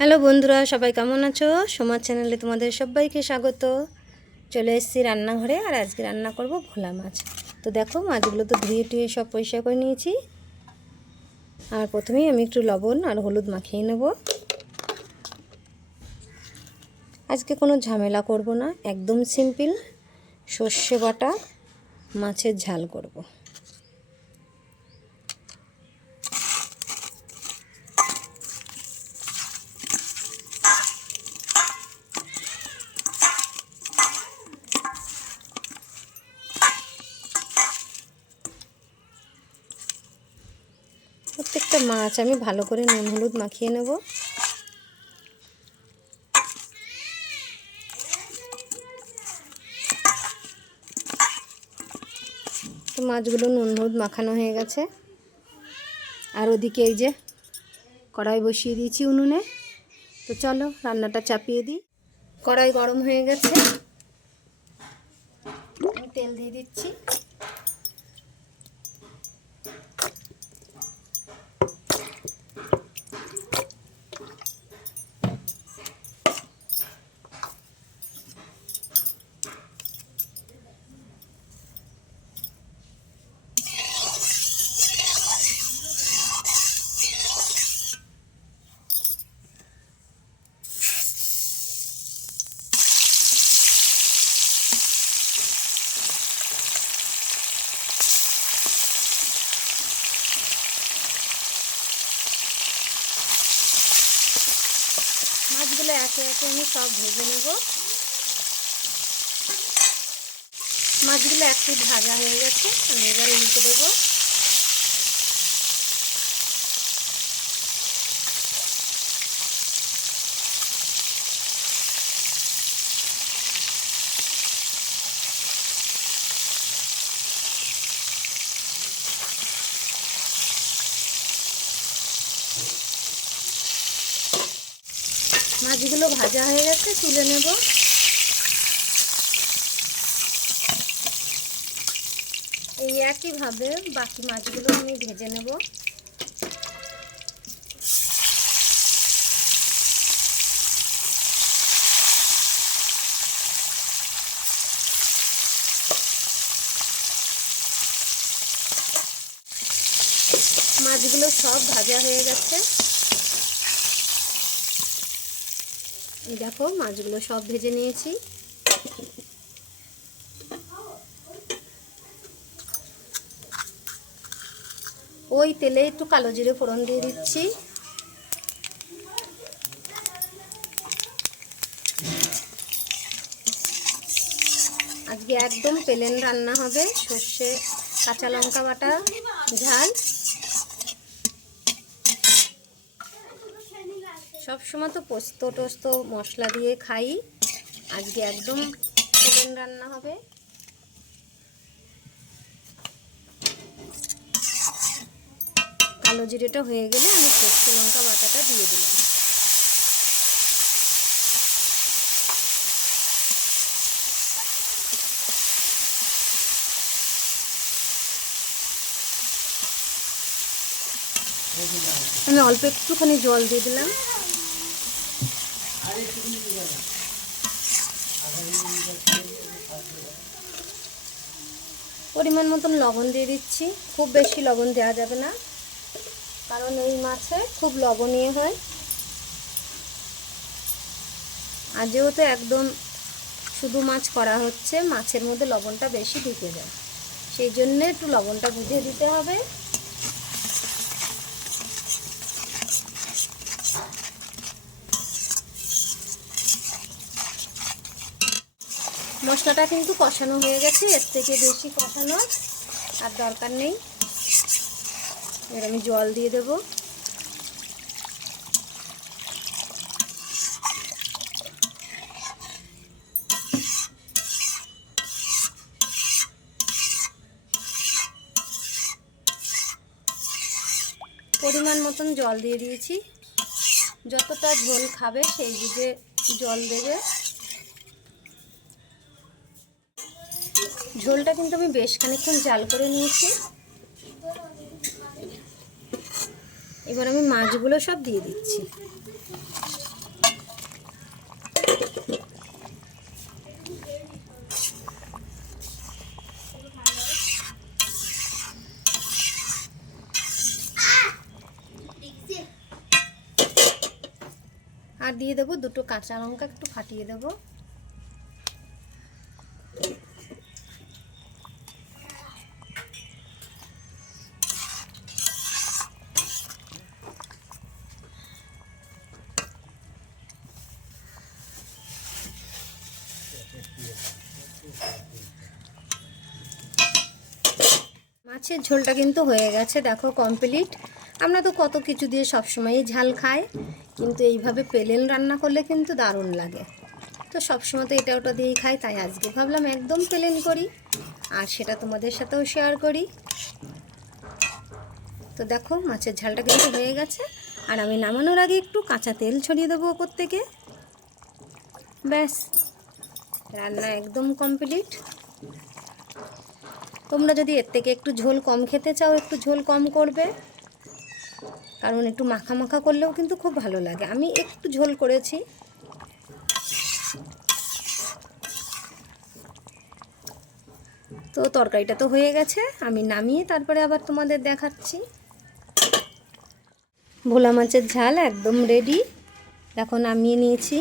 Hello বন্ধুরা, সবাই কেমন আছো? সোমার চ্যানেলে তোমাদের সবাইকে স্বাগত। চলে এসেছি রান্নাঘরে আর আজকে রান্না করব ভোলা মাছ। তো দেখো, মাছগুলো তো ধুয়ে টুয়ে সব পরিষ্কার করে নিয়েছি। আর প্রথমেই আমি একটু লবণ আর হলুদ মাখিয়ে নেব। আজকে কোনো ঝামেলা করব না, একদম সিম্পল। সর্ষে বাটা, মাছের ঝাল করব। প্রত্যেকটা মাছ আমি ভালো করে নুন, হলুদ মাখিয়ে নেব। তো মাছগুলো নুন, হলুদ মাখানো হয়ে গেছে। আর ওদিকে এই যে কড়াই বসিয়ে দিয়েছি উনুনে। তো চলো রান্নাটা চাপিয়ে দিই। কড়াই গরম হয়ে গেছে। তেল দিয়ে দিচ্ছি। মাছগুলো একে একে আমি সব ভেজে নেব। মাছগুলো একটু ভাজা হয়ে গেছে, আমি এবার উল্টে দেবো। মাছগুলো ভাজা হয়ে গেছে, তুলে নেব। এই একইভাবে বাকি মাছগুলো আমি ভেজে নেব। মাছগুলো সব ভাজা হয়ে গেছে এই দেখো মাছগুলো সব ভেজে নিয়েছি। ওই তেলে একটু কালো জিরে ফোড়ন দিয়ে দিচ্ছি। আজকে একদম পেলেন রান্না হবে। সর্ষে, কাঁচা লঙ্কা বাটা, ঝাল। সব সময় তো পোস্ত টোস্ত মশলা দিয়ে খাই। আজকে একদম প্লেন রান্না হবে। কালো জিরেটা হয়ে গেলে আমি সর্ষে লঙ্কা বাটাটা দিয়ে দিলাম। আমি অল্প একটুখানি জল দিয়ে দিলাম। পরিমাণ মতন লবণ দিয়ে দিচ্ছি। খুব বেশি লবণ দেওয়া যাবে না, কারণ এই মাছে খুব লবণীয় হয়। আর যেহেতু একদম শুধু মাছ করা হচ্ছে, মাছের মধ্যে লবণটা বেশি ঢুকে যায়। সেই জন্যে একটু লবণটা বুঝিয়ে দিতে হবে। মশলাটা কিন্তু কষানো হয়ে গেছে, এর থেকে বেশি কষানোর আর দরকার নেই। এবার আমি জল দিয়ে দেব। পরিমাণ মতন জল দিয়ে দিয়েছি। যতটা ঝোল খাবে সেই বুঝে জল দেবে। ঝোলটা কিন্তু আমি বেশ খানিক্ষণ জাল করে নিয়েছি। এবার আমি মাছগুলো সব দিয়ে দিচ্ছি। আর দিয়ে দেবো দুটো কাঁচা লঙ্কা একটু ফাটিয়ে দেবো। মাছের ঝোলটা কিন্তু হয়ে গেছে, দেখো কমপ্লিট আমরা তো কত কিছু দিয়ে সবসময়ই ঝাল খাই, কিন্তু এইভাবে প্লেন রান্না করলে কিন্তু দারুণ লাগে। তো সবসময় তো এটা ওটা দিয়েই খাই, তাই আজকে ভাবলাম একদম পেলেন করি, আর সেটা তোমাদের সাথেও শেয়ার করি। তো দেখো, মাছের ঝালটা কিন্তু হয়ে গেছে, আর আমি নামানোর আগে একটু কাঁচা তেল ছড়িয়ে দেবো ওপর থেকে। ব্যাস। রান্না একদম কমপ্লিট তোমরা যদি এর থেকে একটু ঝোল কম খেতে চাও, একটু ঝোল কম করবে। কারণ একটু মাখা মাখা করলেও কিন্তু খুব ভালো লাগে। আমি একটু ঝোল করেছি। তো তরকারিটা তো হয়ে গেছে, আমি নামিয়ে তারপরে আবার তোমাদের দেখাচ্ছি। ভোলা মাছের ঝাল একদম রেডি দেখো, নামিয়ে নিয়েছি।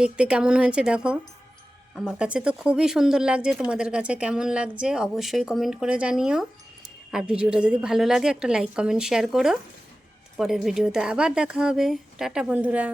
দেখতে কেমন হয়েছে দেখো। আমার কাছে তো খুবই সুন্দর লাগছে, তোমাদের কাছে কেমন লাগছে অবশ্যই কমেন্ট করে জানিও। আর ভিডিওটা যদি ভালো লাগে একটা লাইক কমেন্ট শেয়ার করো। পরের ভিডিওতে আবার দেখা হবে। টাটা বন্ধুরা।